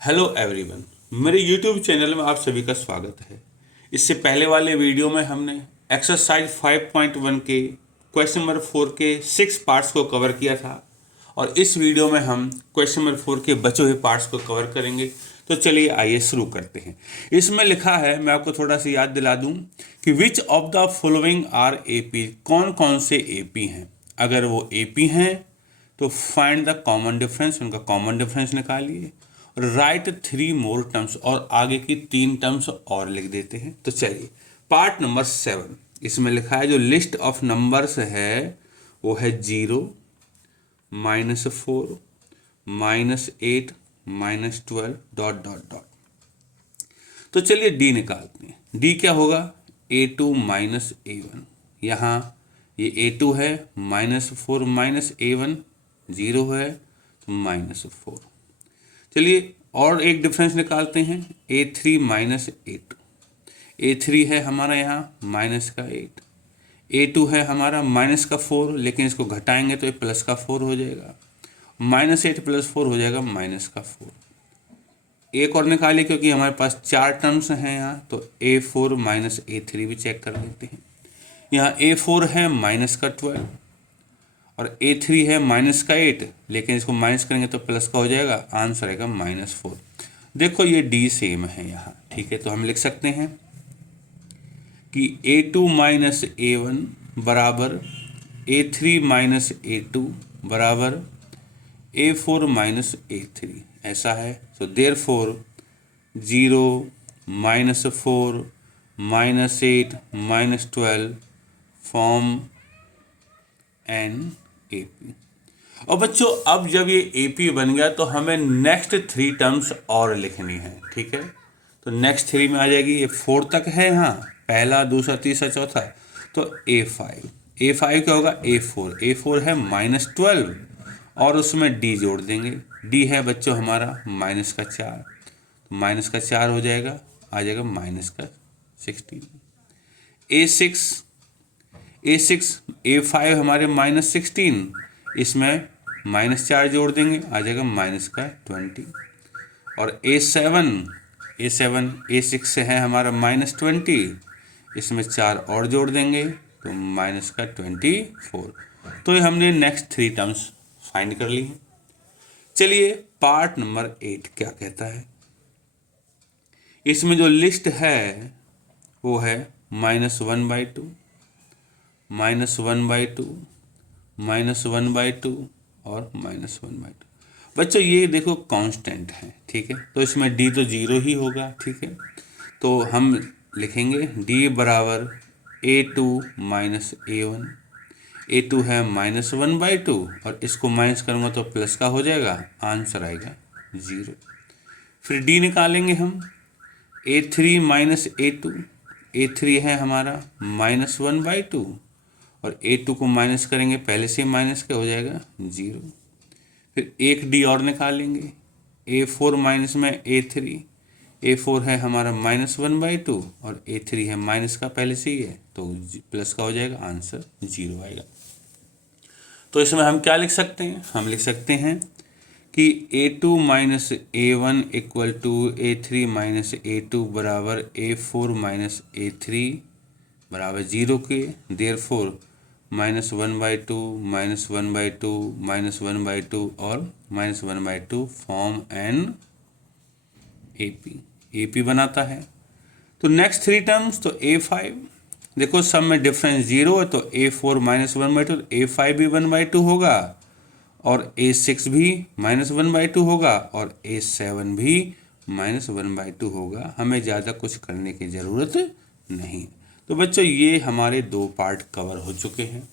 Hello everyone, मेरे YouTube channel में आप सभी का स्वागत है। इससे पहले वाले वीडियो में हमने एक्सरसाइज 5.1 के क्वेश्चन नंबर 4 के 6 पार्ट्स को कवर किया था और इस वीडियो में हम क्वेश्चन नंबर 4 के बचे हुए पार्ट्स को कवर करेंगे। तो चलिए आइए शुरू करते हैं। इसमें लिखा है, मैं आपको थोड़ा सा याद दिला दूं कि which of the following are AP, कौन कौन से एपी हैं। अगर वो एपी हैं तो फाइंड द कॉमन डिफरेंस, उनका कॉमन डिफरेंस निकालिए। राइट 3 मोर टर्म्स, और आगे की 3 टर्म्स और लिख देते हैं। तो चलिए पार्ट नंबर 7, इसमें लिखा है जो लिस्ट ऑफ नंबर्स है वो है 0, -4, -8, -12 डॉट डॉट डॉट। तो चलिए डी निकालते हैं। डी क्या होगा? A2 -A1। यहाँ ये A2 है, -4 -A1 0 है तो -4। चलिए और एक डिफरेंस निकालते हैं। A3 -A2। A3 है हमारा यहाँ -8। A2 है हमारा -4, लेकिन इसको घटाएंगे तो ये +4 हो जाएगा। -8 + 4 हो जाएगा -4। एक और निकालिए क्योंकि हमारे पास 4 टर्म्स हैं यहाँ, तो A4 -A3 भी चेक कर लेते हैं। यहाँ A4 है -12 और A3 है -8, लेकिन इसको माइनस करेंगे तो प्लस का हो जाएगा, आंसर आएगा -4। देखो ये D सेम है यहाँ, ठीक है। तो हम लिख सकते हैं कि A2 -A1 बराबर A3 -A2 बराबर A4 -A3, ऐसा है। तो देयरफॉर 0 -4 -8 -12 फॉर्म एन AP। और बच्चों अब जब ये AP बन गया तो हमें नेक्स्ट 3 टर्म्स और लिखनी है, ठीक है। तो नेक्स्ट 3 में आ जाएगी, ये 4 तक है यहाँ, पहला दूसरा तीसरा चौथा। तो A5 क्या होगा? A4 है -12 और उसमें D जोड़ देंगे। D है बच्चों हमारा -4, तो -4 हो जाएगा, आ जाएगा -16। A5 हमारे -16, इसमें -4 जोड़ देंगे, आ जाएगा -20। और A6 से है हमारा -20, इसमें 4 और जोड़ देंगे तो -24। तो ये हमने नेक्स्ट 3 टर्म्स फाइंड कर ली हैं। चलिए पार्ट नंबर 8 क्या कहता है। इसमें जो लिस्ट है वो है -1/2, -1/2, -1/2 और -1/2। बच्चों ये देखो कांस्टेंट है, ठीक है। तो इसमें D तो 0 ही होगा, ठीक है। तो हम लिखेंगे D बराबर A2 -A1। A2 है -1/2 और इसको माइनस करूँगा तो प्लस का हो जाएगा, आंसर आएगा 0। फिर D निकालेंगे हम। A3 -A2। A3 है हमारा -1/2 और A2 को माइनस करेंगे, पहले से माइनस का हो जाएगा 0। फिर एक D और निकालेंगे। A4 माइनस में A3। A4 है हमारा -1/2 और A3 है माइनस का पहले से ही है, तो प्लस का हो जाएगा, आंसर 0 आएगा। तो इसमें हम क्या लिख सकते हैं? हम लिख सकते हैं कि A2 -A1 = A3 -A2 बराबर A4 -A3 बराबर 0 के। देयरफॉर -1/2 -1/2 -1/2 और -1/2 फॉर्म एन AP बनाता है। तो नेक्स्ट 3 टर्म्स, तो A5 देखो सब में डिफरेंस 0 है, तो A4 -1/2, A5 भी 1/2 होगा और A6 भी -1/2 होगा और A7 भी -1/2 होगा। हमें ज़्यादा कुछ करने की ज़रूरत नहीं। तो बच्चों ये हमारे 2 पार्ट कवर हो चुके हैं।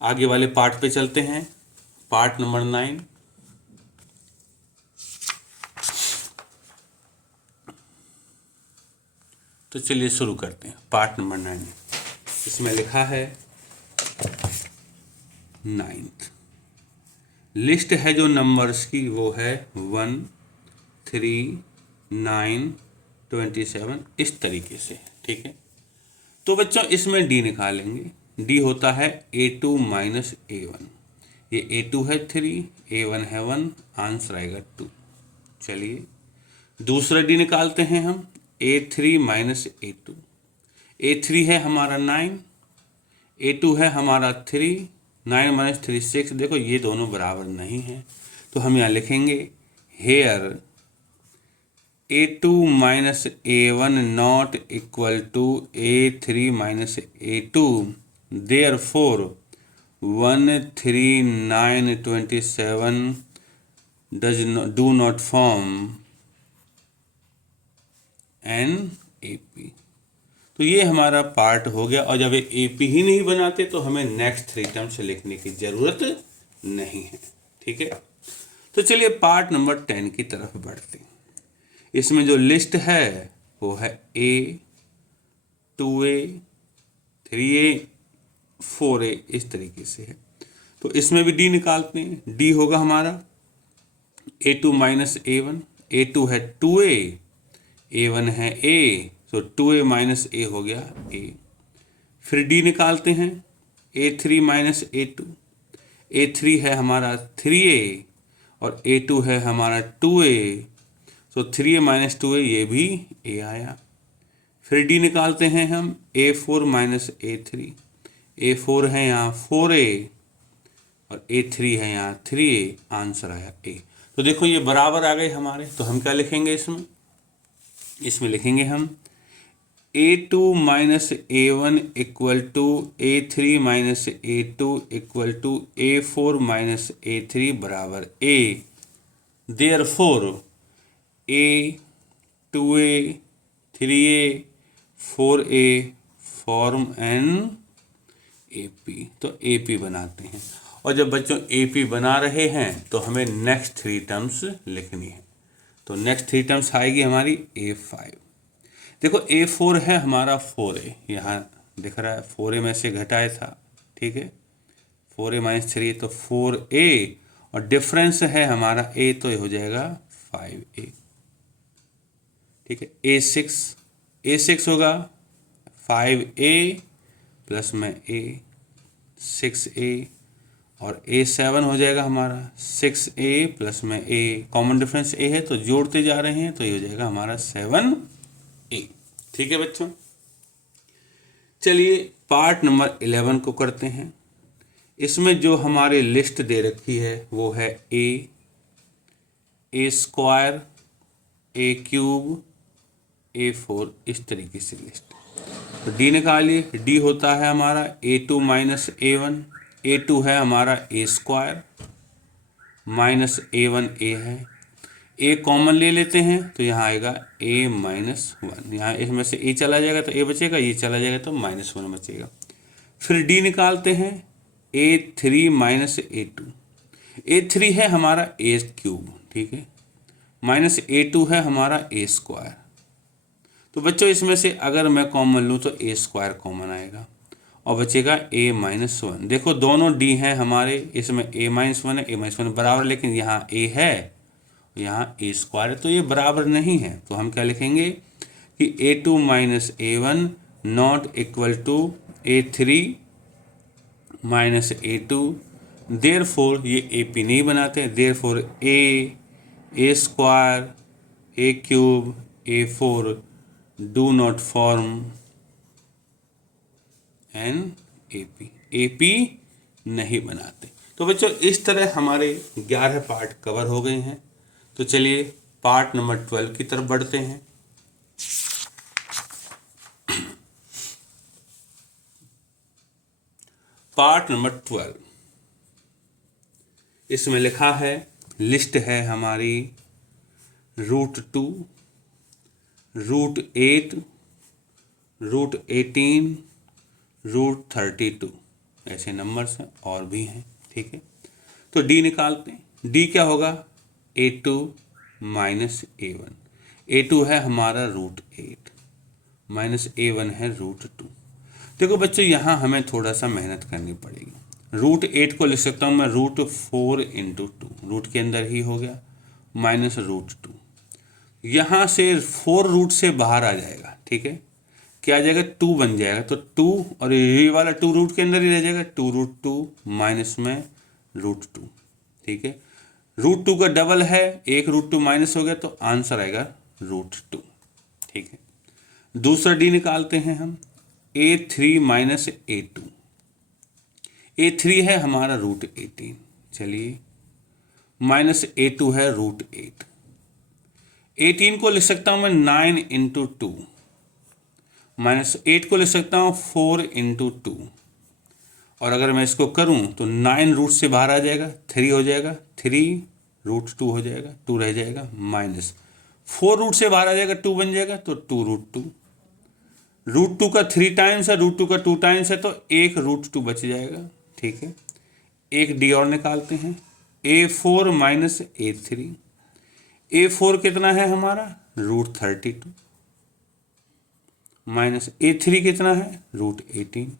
आगे वाले पार्ट पे चलते हैं, पार्ट नंबर 9। तो चलिए शुरू करते हैं पार्ट नंबर 9। इसमें लिखा है 9th लिस्ट है जो नंबर्स की वो है 1, 3, 9, 27, इस तरीके से, ठीक है। तो बच्चों इसमें D निकालेंगे। D होता है A2 -A1। ये A2 है 3, A1 है 1, आंसर आएगा 2। चलिए दूसरा डी निकालते हैं हम, A3 माइनस A2। A3 है हमारा 9, A2 है हमारा 3, 9 माइनस 3 6। देखो ये दोनों बराबर नहीं हैं, तो हम यहाँ लिखेंगे here A2 minus A1 not equal to A3 minus A2, therefore 13927 do not form an AP। तो ये हमारा पार्ट हो गया। और जब ये AP ही नहीं बनाते तो हमें नेक्स्ट 3 टर्म्स लिखने की ज़रूरत नहीं है। ठीक है, तो चलिए पार्ट नंबर 10 की तरफ बढ़ते हैं। इसमें जो लिस्ट है वो है A, 2A, 3A, 4A, इस तरीके से है। तो इसमें भी D निकालते हैं। D होगा हमारा A2 माइनस A1। A2 है 2A, A1 है A, तो 2A माइनस A हो गया A। फिर D निकालते हैं, A3 माइनस A2। A3 है हमारा 3A और A2 है हमारा 2A, तो 3A माइनस 2A ये भी A आया। फिर D निकालते हैं हम, A4 माइनस A3। A4 है यहाँ 4A और A3 है यहाँ 3A, आंसर आया A। तो देखो ये बराबर आ गए हमारे। तो हम क्या लिखेंगे इसमें लिखेंगे हम A2 minus A1 equal to A3 minus A2 equal to A4 minus A3 बराबर A। Therefore A, 2A, 3A, 4A form an AP। तो AP बनाते हैं। और जब बच्चों AP बना रहे हैं तो हमें नेक्स्ट 3 टर्म्स लिखनी है। तो नेक्स्ट 3 टर्म्स आएगी हमारी A5। देखो A4 है हमारा 4A, यहाँ दिख रहा है 4A में से घटाया था। ठीक है, 4A माइनस 3, तो 4A और डिफरेंस है हमारा A, तो ये हो जाएगा 5A। ठीक है, A6 होगा 5A प्लस में A 6A, और A7 हो जाएगा हमारा 6A प्लस में A, कॉमन डिफरेंस A है तो जोड़ते जा रहे हैं, तो ये हो जाएगा हमारा 7A। ठीक है बच्चों, चलिए पार्ट नंबर 11 को करते हैं। इसमें जो हमारे लिस्ट दे रखी है वो है A square, A cube, A4, इस तरीके से लिस्ट। तो D निकालिए। D होता है हमारा A2 माइनस A1। A2 है हमारा A square minus A1 A है। A कॉमन ले लेते हैं तो यहाँ आएगा A माइनस 1। यहाँ इसमें से A चला जाएगा तो A बचेगा, ये चला जाएगा तो -1 बचेगा। फिर D निकालते हैं A3 माइनस A2। A3 है हमारा A क्यूब, ठीक है, माइनस A2 है हमारा A स्क्वायर। तो बच्चों इसमें से अगर मैं कॉमन लूँ तो A स्क्वायर कॉमन आएगा और बचेगा A माइनस 1। देखो दोनों D हैं हमारे, इसमें A माइनस 1 है, A माइनस 1 बराबर, लेकिन यहाँ A है, यहाँ A स्क्वायर है, तो ये बराबर नहीं है। तो हम क्या लिखेंगे कि A2 minus A1 not equal to A3 minus A2, therefore ये AP नहीं बनाते, therefore A square, A cube, A4 do not form an AP नहीं बनाते। तो बच्चों इस तरह हमारे 11 पार्ट कवर हो गए हैं। तो चलिए पार्ट नंबर 12 की तरफ बढ़ते हैं। पार्ट नंबर 12, इसमें लिखा है, लिस्ट है हमारी √2, √8, √18, √32, ऐसे नंबर्स हैं और भी हैं। ठीक है, तो D निकालते हैं। D क्या होगा A2 माइनस A1। A2 है हमारा √8 माइनस A1 है √2। देखो बच्चों यहाँ हमें थोड़ा सा मेहनत करनी पड़ेगी। √8 को लिख सकता हूँ मैं √4 इंटू 2, रूट के अंदर ही हो गया, माइनस √2। यहाँ से 4 रूट से बाहर आ जाएगा। ठीक है, क्या आ जाएगा 2 बन जाएगा, तो 2 और ये वाला 2 रूट के अंदर ही रह जाएगा, 2√2 माइनस में √2। ठीक है, रूट 2 का डबल है, एक रूट 2 माइनस हो गया तो आंसर आएगा रूट 2। ठीक है, दूसरा डी निकालते हैं हम, A3 माइनस A2। A3 है हमारा रूट 18, चलिए, माइनस A2 है रूट 8। 18 को लिख सकता हूं मैं 9 × 2, माइनस 8 को लिख सकता हूं 4 × 2, और अगर मैं इसको करूं तो 9 रूट से बाहर आ जाएगा, 3 हो जाएगा, 3 रूट 2 हो जाएगा, 2 रह जाएगा, माइनस 4 रूट से बाहर आ जाएगा, 2 बन जाएगा, तो 2 रूट 2। रूट 2 का 3 टाइम्स है, रूट 2 का 2 टाइम्स है, तो एक रूट 2 बच जाएगा। ठीक है, एक डी और निकालते हैं, A4 माइनस A3। A4 कितना है हमारा रूट 32, माइनस A3 कितना है रूट 18।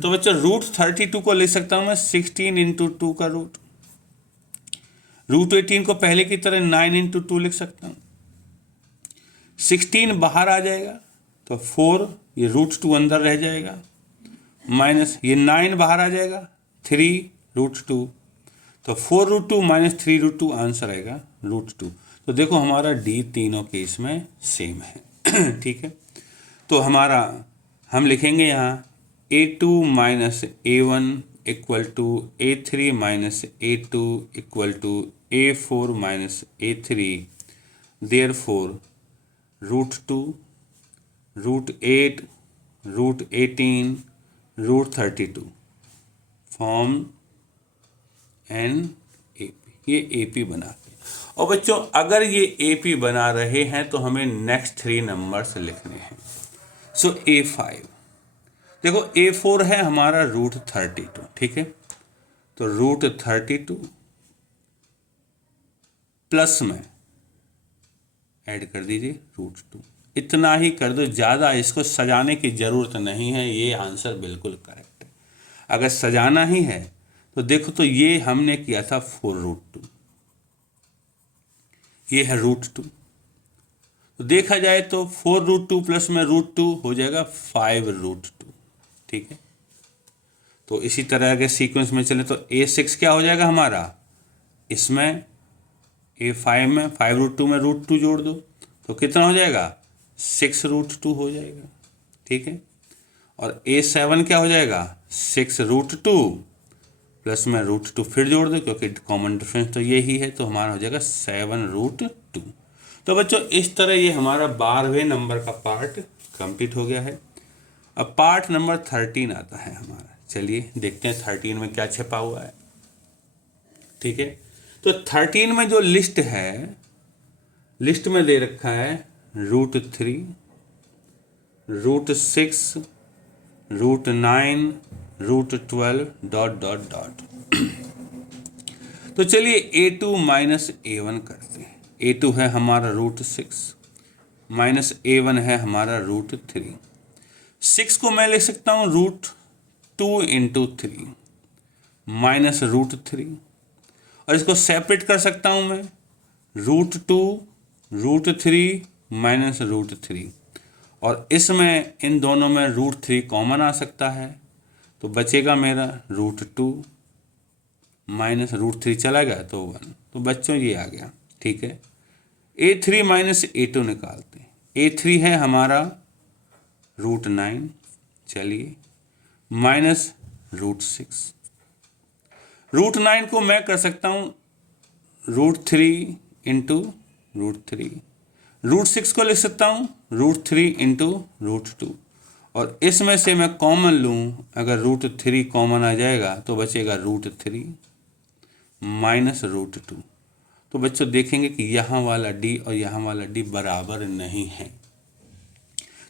तो बच्चों रूट 32 को ले सकता हूं मैं 16 × 2 का रूट 18 को पहले की तरह 9 × 2 लिख सकता हूं। 16 बाहर आ जाएगा तो 4, ये रूट 2 अंदर रह जाएगा, माइनस ये 9 बाहर आ जाएगा, 3 रूट 2, तो 4 रूट 2 माइनस 3 रूट 2, आंसर आएगा रूट 2। तो देखो हमारा डी तीनों केस में सेम है। ठीक है, तो हमारा हम लिखेंगे यहाँ A2 minus A1 equal to A3 minus A2 equal to A4 minus A3, therefore root 2, root 8, root 18, root 32 form an AP। ये AP बनाते हैं। और बच्चों अगर ये AP बना रहे हैं तो हमें नेक्स्ट 3 नंबर्स लिखने हैं। सो A5, देखो A4 है हमारा रूट 32। ठीक है, तो रूट 32 प्लस में ऐड कर दीजिए रूट 2, इतना ही कर दो, ज़्यादा इसको सजाने की ज़रूरत नहीं है, ये आंसर बिल्कुल करेक्ट है। अगर सजाना ही है तो देखो, तो ये हमने किया था 4 रूट 2, ये है रूट 2, तो देखा जाए तो 4 रूट 2 प्लस में रूट 2 हो जाएगा 5 रूट 2। ठीक है, तो इसी तरह के सीक्वेंस में चले तो A6 क्या हो जाएगा हमारा, इसमें A5 में 5 रूट 2 में रूट 2 जोड़ दो तो कितना हो जाएगा 6 रूट 2 हो जाएगा। ठीक है, और A7 क्या हो जाएगा 6 रूट 2 प्लस में रूट 2 फिर जोड़ दो, क्योंकि कॉमन डिफरेंस तो यही है, तो हमारा हो जाएगा 7 रूट 2। तो बच्चों इस तरह ये हमारा 12वें नंबर का पार्ट कंप्लीट हो गया है। अब पार्ट नंबर 13 आता है हमारा, चलिए देखते हैं 13 में क्या छिपा हुआ है। ठीक है, तो 13 में जो लिस्ट है, लिस्ट में दे रखा है root 3, root 6, root 9, root 12 dot dot dot. तो चलिए A2 माइनस A1 करते हैं। A2 है हमारा रूट 6 माइनस A1 है हमारा रूट 3। 6 को मैं लिख सकता हूँ रूट 2 × 3 माइनस रूट 3, और इसको सेपरेट कर सकता हूँ मैं रूट 2 रूट 3 माइनस रूट 3, और इसमें इन दोनों में रूट 3 कॉमन आ सकता है, तो बचेगा मेरा रूट 2 माइनस रूट 3 चला गया तो 1, तो बच्चों ये आ गया। ठीक है, A3 माइनस A2 निकालते हैं। A3 है हमारा रूट 9, चलिए, माइनस रूट 6। रूट 9 को मैं कर सकता हूँ रूट 3 × रूट 3, रूट 6 को लिख सकता हूँ रूट 3 × रूट 2, और इसमें से मैं कॉमन लूँ, अगर रूट 3 कॉमन आ जाएगा तो बचेगा रूट 3 माइनस रूट 2। तो बच्चों देखेंगे कि यहाँ वाला डी और यहाँ वाला डी बराबर नहीं है,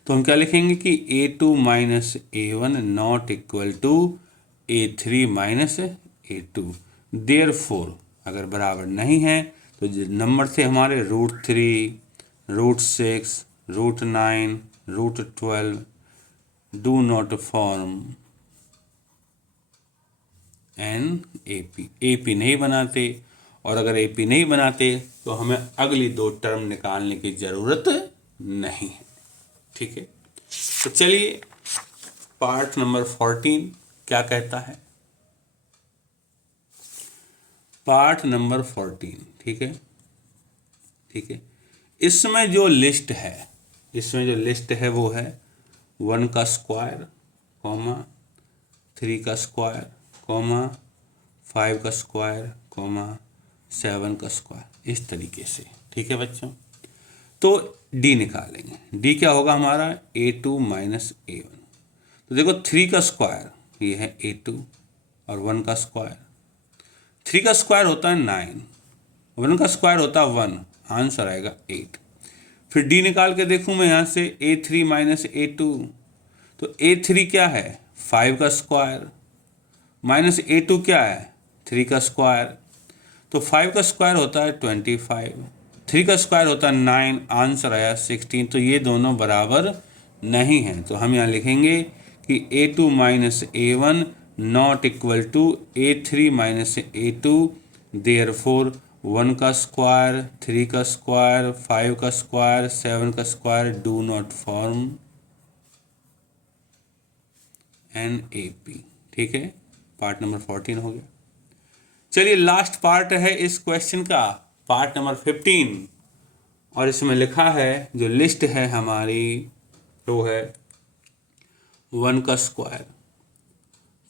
तो हम क्या लिखेंगे कि A2 minus A1 not equal to A3 minus A2। Therefore अगर बराबर नहीं है तो जो नंबर थे हमारे root 3, root 6, root 9, root 12 do not form an AP। AP नहीं बनाते, और अगर AP नहीं बनाते तो हमें अगली 2 टर्म निकालने की ज़रूरत नहीं है। ठीक है, तो चलिए पार्ट नंबर 14 क्या कहता है। पार्ट नंबर 14, ठीक है, ठीक है। इसमें जो लिस्ट है वो है 1 का स्क्वायर, 3 का स्क्वायर, 5 का स्क्वायर, 7 का स्क्वायर, इस तरीके से, ठीक है बच्चों। तो डी निकालेंगे। डी क्या होगा हमारा, A2 माइनस A1। तो देखो 3 का स्क्वायर ये है A2 और 1 का स्क्वायर, 3 का स्क्वायर होता है 9, 1 का स्क्वायर होता है 1, आंसर आएगा 8। फिर डी निकाल के देखूं मैं यहाँ से A3 माइनस A2, तो A3 क्या है 5 का स्क्वायर माइनस A2 क्या है 3 का स्क्वायर, तो 5 का स्क्वायर होता है 25, 3 का स्क्वायर होता है 9, आंसर आया 16। तो ये दोनों बराबर नहीं हैं, तो हम यहाँ लिखेंगे कि A2 minus A1 not equal to A3 minus A2, therefore 1 का स्क्वायर, 3 का स्क्वायर, 5 का स्क्वायर, 7 का square do not form an AP, ठीक है। पार्ट नंबर 14 हो गया। चलिए लास्ट पार्ट है इस क्वेश्चन का, पार्ट नंबर 15, और इसमें लिखा है जो लिस्ट है हमारी वो है 1 का स्क्वायर,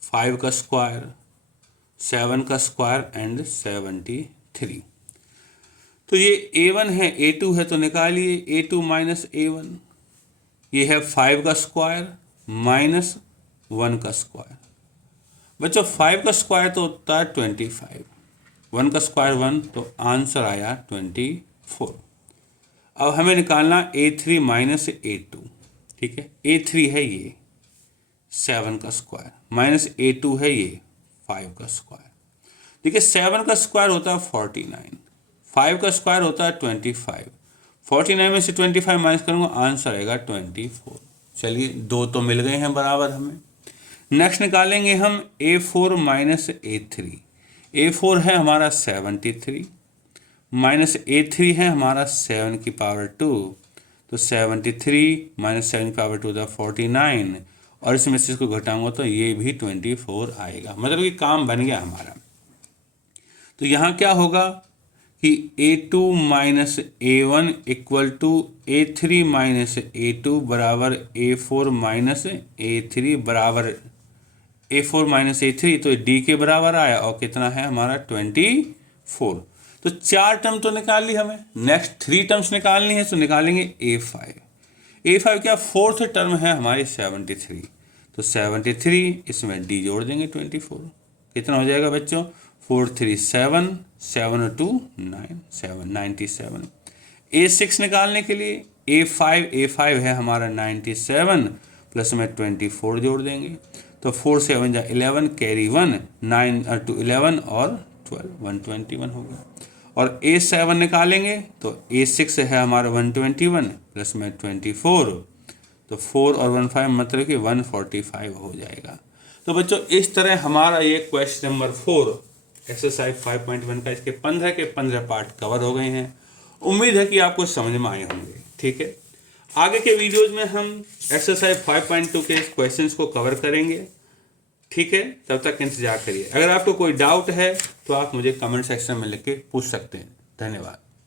5 का स्क्वायर, 7 का स्क्वायर एंड 73। तो ये A1 है, A2 है, तो निकालिए A2 माइनस A1। ये है 5 का स्क्वायर माइनस 1 का स्क्वायर। बच्चों 5 का स्क्वायर तो होता है 25, 1 का स्क्वायर 1, तो आंसर आया 24। अब हमें निकालना A3 माइनस A2, ठीक है। A3 है ये 7 का स्क्वायर माइनस A2 है ये 5 का स्क्वायर। देखिए 7 का स्क्वायर होता है 49, 5 का स्क्वायर होता है 25, 49 में से 25 माइनस करूँगा, आंसर आएगा 24। चलिए दो तो मिल गए हैं बराबर हमें। नेक्स्ट निकालेंगे हम A4 माइनस A3। A4 है हमारा 73 माइनस A3 है हमारा 7 की पावर 2, तो 73 माइनस 7 की पावर 2 था 49, और इसमें से इसको घटाऊंगा तो ये भी 24 आएगा, मतलब कि काम बन गया हमारा। तो यहाँ क्या होगा कि A2 minus A1 equal to A3 minus A2 बराबर A4 माइनस A3 बराबर A4 माइनस A3, तो D के बराबर आया, और कितना है हमारा 24। तो 4 टर्म तो निकाल ली हमें, नेक्स्ट 3 टर्म्स निकालनी है, तो निकालेंगे A5 क्या 4th टर्म है हमारी 73, तो 73 इसमें D जोड़ देंगे 24, कितना हो जाएगा बच्चों 4 3 7, 7 और 2 9, 97। A6 निकालने के लिए A5 है हमारा 97 प्लस में 24 जोड़ देंगे, तो 4 7 जा 11, कैरी 1, 9 और 2 11 और 12 121 हो गया। और A7 निकालेंगे तो A6 है हमारा 121 प्लस में 24, तो 4 और 1 5 मतलब कि 145 हो जाएगा। तो बच्चों इस तरह हमारा ये क्वेश्चन नंबर 4 एक्सरसाइज 5.1 का इसके 15 के 15 पार्ट कवर हो गए हैं। उम्मीद है कि आपको समझ में आए होंगे, ठीक है। आगे के वीडियोज में हम एक्सरसाइज 5.2 के क्वेश्चंस को कवर करेंगे, ठीक है। तब तक इंतजार करिए। अगर आपको कोई डाउट है तो आप मुझे कमेंट सेक्शन में लिख के पूछ सकते हैं। धन्यवाद।